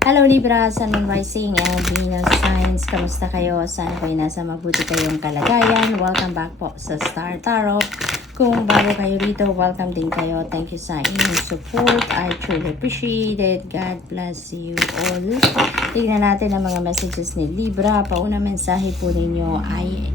Hello Libra, Sun and Rising and Venus Signs. Kamusta kayo? Sana kayo nasa mabuti kayong kalagayan. Welcome back po sa Star Tarot. Kung bago kayo rito, welcome din kayo. Thank you sa inyong support. I truly appreciate it. God bless you all. Tignan natin ang mga messages ni Libra. Pauna mensahe po ninyo ay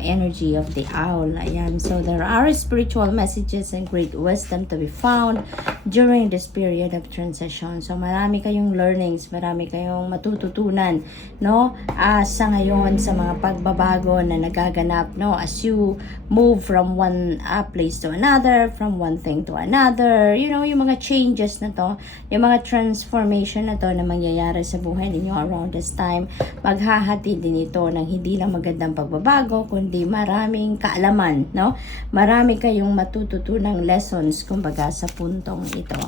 energy of the owl. Ayan. So there are spiritual messages and great wisdom to be found during this period of transition. So marami kayong learnings, marami kayong matututunan, no? Sa ngayon sa mga pagbabago na nagaganap, no? As you move from one place to another, from one thing to another, you know, yung mga changes na to, yung mga transformation na to na mangyayari sa buhay ninyo around this time, maghahatid din ito ng hindi lang magandang pagbabago, kundi maraming kaalaman, no? Marami kayong matututunang lessons kumbaga sa puntong ito.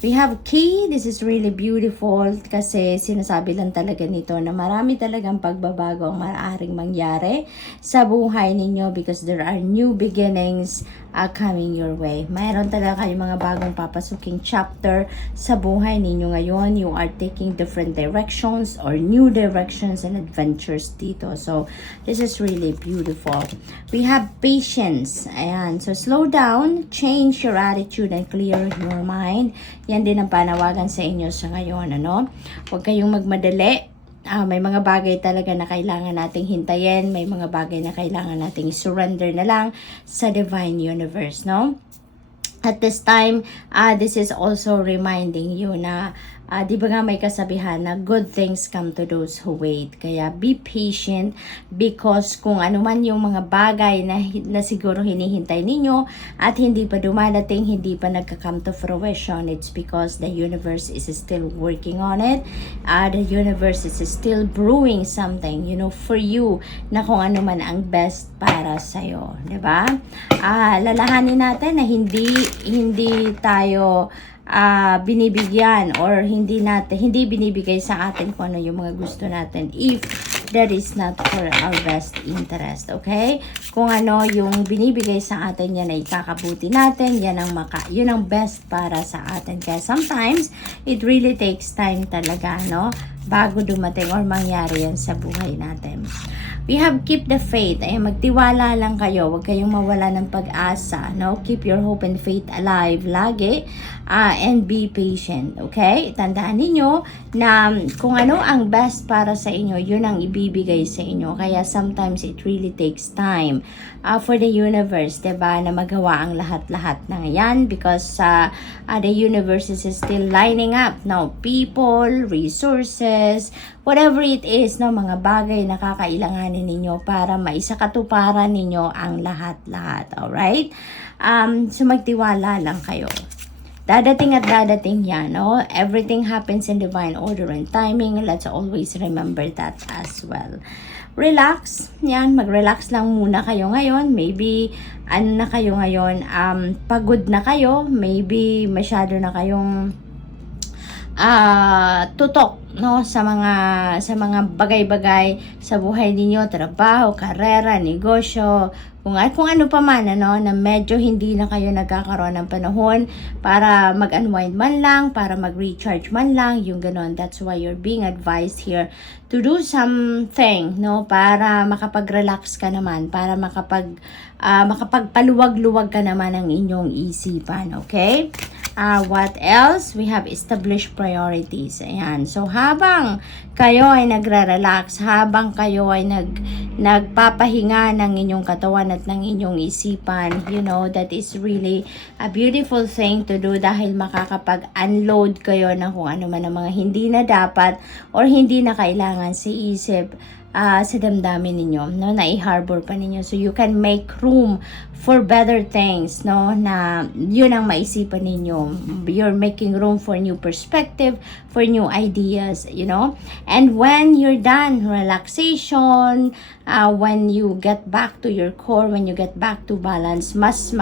We have key. This is really beautiful kasi sinasabi lang talaga nito na marami talagang pagbabago ang maaaring mangyari sa buhay ninyo because there are new beginnings coming your way. Mayroon talaga kayong mga bagong papasuking chapter sa buhay ninyo ngayon. You are taking different directions or new directions and adventures dito. So, this is really beautiful. We have patience. Ayan. So, slow down, change your attitude and clear your mind. Yan din ang panawagan sa inyo sa ngayon. Ano? Huwag kayong magmadali. May mga bagay talaga na kailangan nating hintayin. May mga bagay na kailangan nating surrender na lang sa divine universe, no? At this time, this is also reminding you na di ba nga may kasabihan na good things come to those who wait. Kaya be patient because kung ano man yung mga bagay na siguro hinihintay ninyo at hindi pa dumadating, hindi pa nagka-come to fruition, it's because the universe is still working on it. The universe is still brewing something, you know, for you na kung ano man ang best para sa'yo. Diba? Lalahanin natin na hindi tayo binibigyan or hindi binibigay sa atin kung ano yung mga gusto natin if that is not for our best interest, okay? Kung ano yung binibigay sa atin, yan ay kakabuti natin, yun ang best para sa atin. Kaya sometimes it really takes time talaga, no? Bago dumating or mangyari yan sa buhay natin. We have keep the faith. Ay magtiwala lang kayo. Huwag kayong mawala ng pag-asa, no? Keep your hope and faith alive lagi. And be patient, okay? Tandaan niyo na kung ano ang best para sa inyo, yun ang ibibigay sa inyo. Kaya sometimes it really takes time for the universe, diba? Na magawa ang lahat-lahat ng yan because the universe is still lining up. Now, people, resources, whatever it is, no, mga bagay na kakailanganin ninyo para maisakatuparan ninyo ang lahat-lahat. Alright? So magtiwala lang kayo. Dadating at dadating yan, no? Everything happens in divine order and timing. Let's always remember that as well. Relax. Yan, mag-relax lang muna kayo ngayon. Maybe, na kayo ngayon, pagod na kayo. Maybe, masyado na kayong tutok, no, sa mga bagay-bagay sa buhay ninyo, trabaho, karera, negosyo, kung ano pa man, ano, na medyo hindi na kayo nagkakaroon ng panahon para mag-unwind man lang, para mag-recharge man lang, yung ganon. That's why you're being advised here to do something, no, para makapag-relax ka naman, para makapagpaluwag-luwag ka naman ang inyong isipan, okay? What else? We have established priorities. Ayan. So, habang kayo ay nagre-relax, habang kayo ay nagpapahinga ng inyong katawan at ng inyong isipan, you know, that is really a beautiful thing to do dahil makakapag-unload kayo ng kung ano man ang mga hindi na dapat or hindi na kailangan sa isip sa damdamin ninyo, no, na i-harbor pa ninyo. So, you can make room for better things, no, na yun ang maisipan ninyo. You're making room for new perspective, for new ideas, you know. And when you're done, relaxation, when you get back to your core, when you get back to balance, mas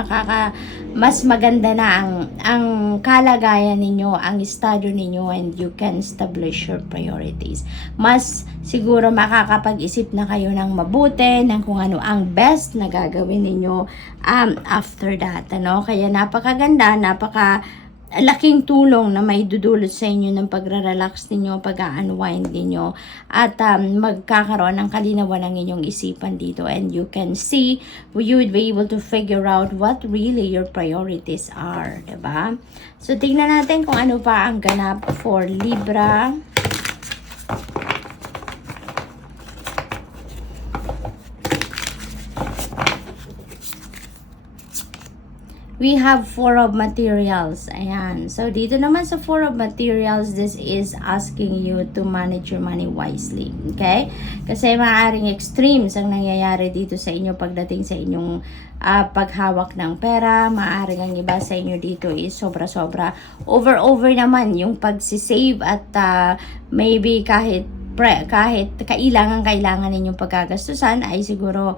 maganda na ang kalagayan ninyo, ang estado ninyo, and you can establish your priorities. Mas siguro makakapag-isip na kayo ng mabuti, ng kung ano ang best na gagawin ninyo after that, ano? Kaya napakaganda, laking tulong na may dudulot sa inyo ng pagre-relax ninyo, pag-unwind ninyo, at magkakaroon ng kalinawan ng inyong isipan dito, and you can see, you would be able to figure out what really your priorities are, diba? So tingnan natin kung ano pa ang ganap for Libra. We have Four of Materials. Ayan. So, dito naman sa Four of Materials, this is asking you to manage your money wisely. Okay? Kasi maaaring extremes ang nangyayari dito sa inyo pagdating sa inyong paghawak ng pera. Maaaring ang iba sa inyo dito is sobra-sobra. Over naman yung pagsisave at maybe kahit kailangan ninyong pagkagastusan ay siguro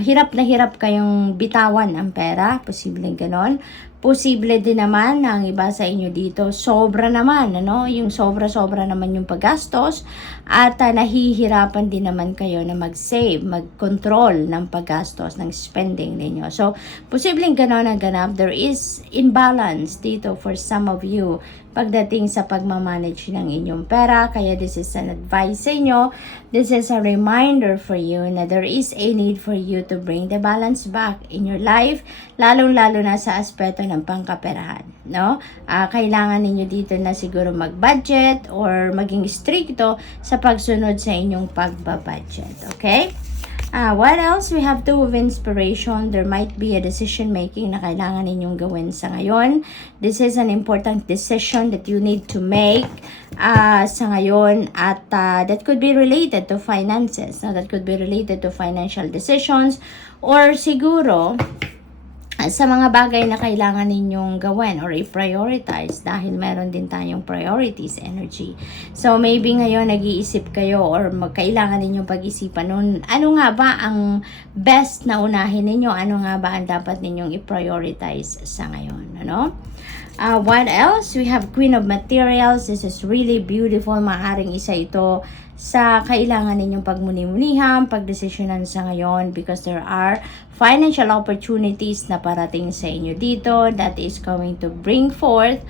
hirap na hirap kayong bitawan ang pera. Posibleng ganon. Posible din naman na ang iba sa inyo dito sobra naman, ano? Yung sobra naman yung paggastos at nahihirapan din naman kayo na mag-save, mag-control ng paggastos, ng spending ninyo. So, posibleng ganon ang ganap. There is imbalance dito for some of you pagdating sa pagmamanage ng inyong pera. Kaya this is an advice sa inyo. This is a reminder for you na there is a need for you to bring the balance back in your life, lalong-lalo na sa aspeto ng pangkaperahan, no? Kailangan ninyo dito na siguro mag-budget or maging stricto sa pagsunod sa inyong pagbabudget, okay? What else? We have Two of Inspiration. There might be a decision making na kailangan ninyong gawin sa ngayon. This is an important decision that you need to make sa ngayon, at that could be related to finances. That could be related to financial decisions, or siguro sa mga bagay na kailangan ninyong gawin or i-prioritize, dahil meron din tayong priorities energy. So maybe ngayon nag-iisip kayo or kailangan ninyong pag-isipan nun, ano nga ba ang best na unahin ninyo, ano nga ba ang dapat ninyong i-prioritize sa ngayon, ano? What else? We have Queen of Materials. This is really beautiful. Maaring isa ito sa kailangan ninyong pagmuni-munihan, pagdesisyonan sa ngayon, because there are financial opportunities na parating sa inyo dito that is going to bring forth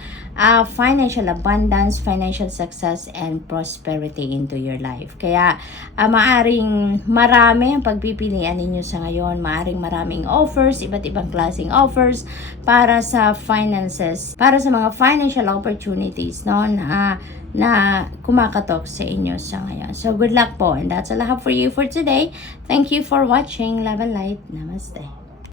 financial abundance, financial success, and prosperity into your life. Kaya maaring marami ang pagpipilian ninyo sa ngayon. Maaring maraming offers, iba't ibang klaseng offers para sa finances, para sa mga financial opportunities, no, na kumakatok sa inyo sa ngayon. So, good luck po. And that's all I have for you for today. Thank you for watching. Love and light. Namaste.